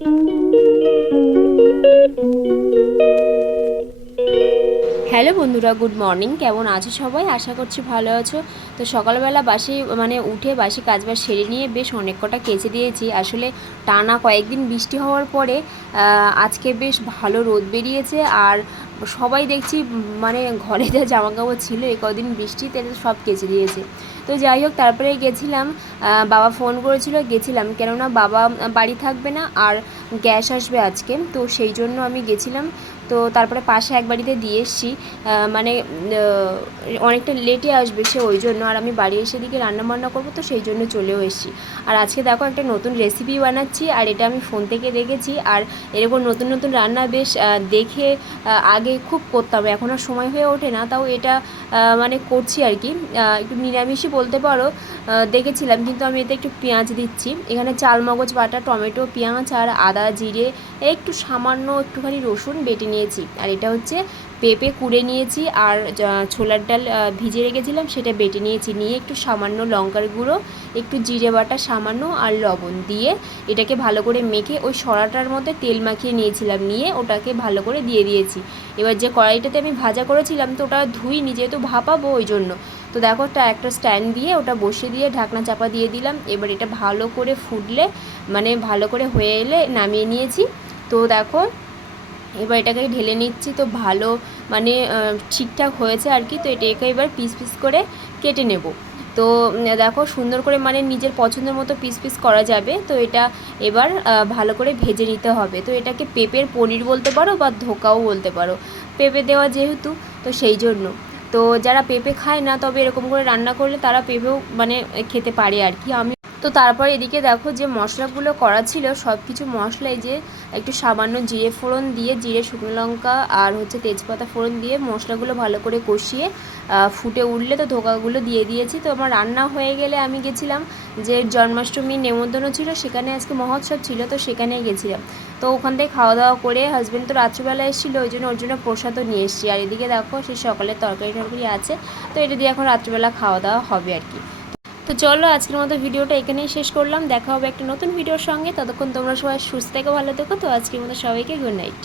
Hello বন্ধুরা, good morning. কেমন আছো সবাই? আশা করছি ভালো আছো। তো সকালবেলা বাসি মানে উঠে বাসি কাজবাজ সেরে নিয়ে বেশ অনেক কটা কেচে দিয়েছি। আসলে টানা কয়েকদিন বৃষ্টি হওয়ার পরে আজকে বেশ ভালো রোদ বেরিয়েছে। আর সবাই দেখছি মানে ঘরে যা জামা কাপড় ছিল এই কদিন বৃষ্টিতে সব কেচে দিয়েছে। তো যাই হোক, তারপরে গেছিলাম বাবা ফোন করেছিল, গেছিলাম। কেননা বাবা বাড়ি থাকবে না আর গ্যাস আসবে আজকে। তো সেই জন্য আমি গেছিলাম তো তারপরে পাশে এক বাড়িতে দিয়ে এসছি। মানে অনেকটা লেটে আসবে সে ওই জন্য। আর আমি বাড়ি এসে দিকে রান্না বান্না করব তো সেই জন্য চলেও এসেছি। আর আজকে দেখো একটা নতুন রেসিপি বানাচ্ছি আর এটা আমি ফোন থেকে দেখেছি। আর এরকম নতুন নতুন রান্না বেশ দেখে আগে খুব করতাম। এখন আর সময় হয়ে ওঠে না, তাও এটা মানে করছি আর কি। একটু নিরামিষই বলতে পারো। দেখেছিলাম কিন্তু আমি এতে একটু পেঁয়াজ দিচ্ছি। এখানে চাল মগজ বাটা, টমেটো, পেঁয়াজ আর আদা, জিরে, একটু সামান্য একটুখানি রসুন বেটে নিয়েছি। আর এটা হচ্ছে পেঁপে কুড়ে নিয়েছি আর ছোলার ডাল ভিজে রেখেছিলাম, সেটা বেটে নিয়েছি। নিয়ে একটু সামান্য লঙ্কার গুঁড়ো, একটু জিরে বাটা সামান্য আর লবণ দিয়ে এটাকে ভালো করে মেখে ওই সরাটার মধ্যে তেল মাখিয়ে নিয়েছিলাম। নিয়ে ওটাকে ভালো করে দিয়ে দিয়েছি। এবার যে কড়াইটাতে আমি ভাজা করেছিলাম, তো ওটা ধুইনি যেহেতু ভাপাবো ওই জন্য। তো দেখো একটা একটা স্ট্যান্ড দিয়ে ওটা বসে দিয়ে ঢাকনা চাপা দিয়ে দিলাম। এবার এটা ভালো করে ফুটলে মানে ভালো করে হয়ে এলে নামিয়ে নিয়েছি। তো দেখো এবার এটাকে ঢেলে নিচ্ছি, তো ভালো মানে ঠিকঠাক হয়েছে আর কি, তো এটাকে এবার পিস পিস করে কেটে নেব। তো দেখো সুন্দর করে মানে নিজের পছন্দের মতো পিস পিস করা যাবে, তো এটা এবার ভালো করে ভেজে নিতে হবে। তো এটাকে পেঁপের পনির বলতে পারো বা ধোকাও বলতে পারো। পেঁপে দেওয়া যেহেতু, তো সেই জন্য। তো যারা পেঁপে খায় না, তবে এরকম করে রান্না করলে তারা পেঁপেও মানে খেতে পারে আর কি। আমি তো তারপর এদিকে দেখো যে মশলাগুলো করা ছিল সব কিছু মশলাই যে একটু সামান্য জিরে ফোড়ন দিয়ে, জিরে, শুকনো লঙ্কা আর হচ্ছে তেজপাতা ফোড়ন দিয়ে মশলাগুলো ভালো করে কষিয়ে ফুটে উঠলে তো ধোকাগুলো দিয়ে দিয়েছি। তো আমার রান্না হয়ে গেলে আমি গেছিলাম যে জন্মাষ্টমীর নেমন্তন্ন ছিল, সেখানে আজকে মহোৎসব ছিল, তো সেখানে গেছিলাম। তো ওখান থেকে খাওয়া দাওয়া করে হাজব্যান্ড তো রাত্রিবেলা এসেছিল, ওই জন্য ওর জন্য প্রসাদও নিয়ে এসেছি। আর এদিকে দেখো সেই সকালের তরকারি টরকারি আছে, তো এটা দিয়ে এখন রাত্রিবেলা খাওয়া দাওয়া হবে আর কি। তো চলো আজকের মতো ভিডিওটা এখানেই শেষ করলাম। দেখা হবে একটা নতুন ভিডিওর সঙ্গে। ততক্ষণ তোমরা সবাই সুস্থ থেকে, ভালো থেকো। তো আজকের মতো সবাইকে গুড নাইট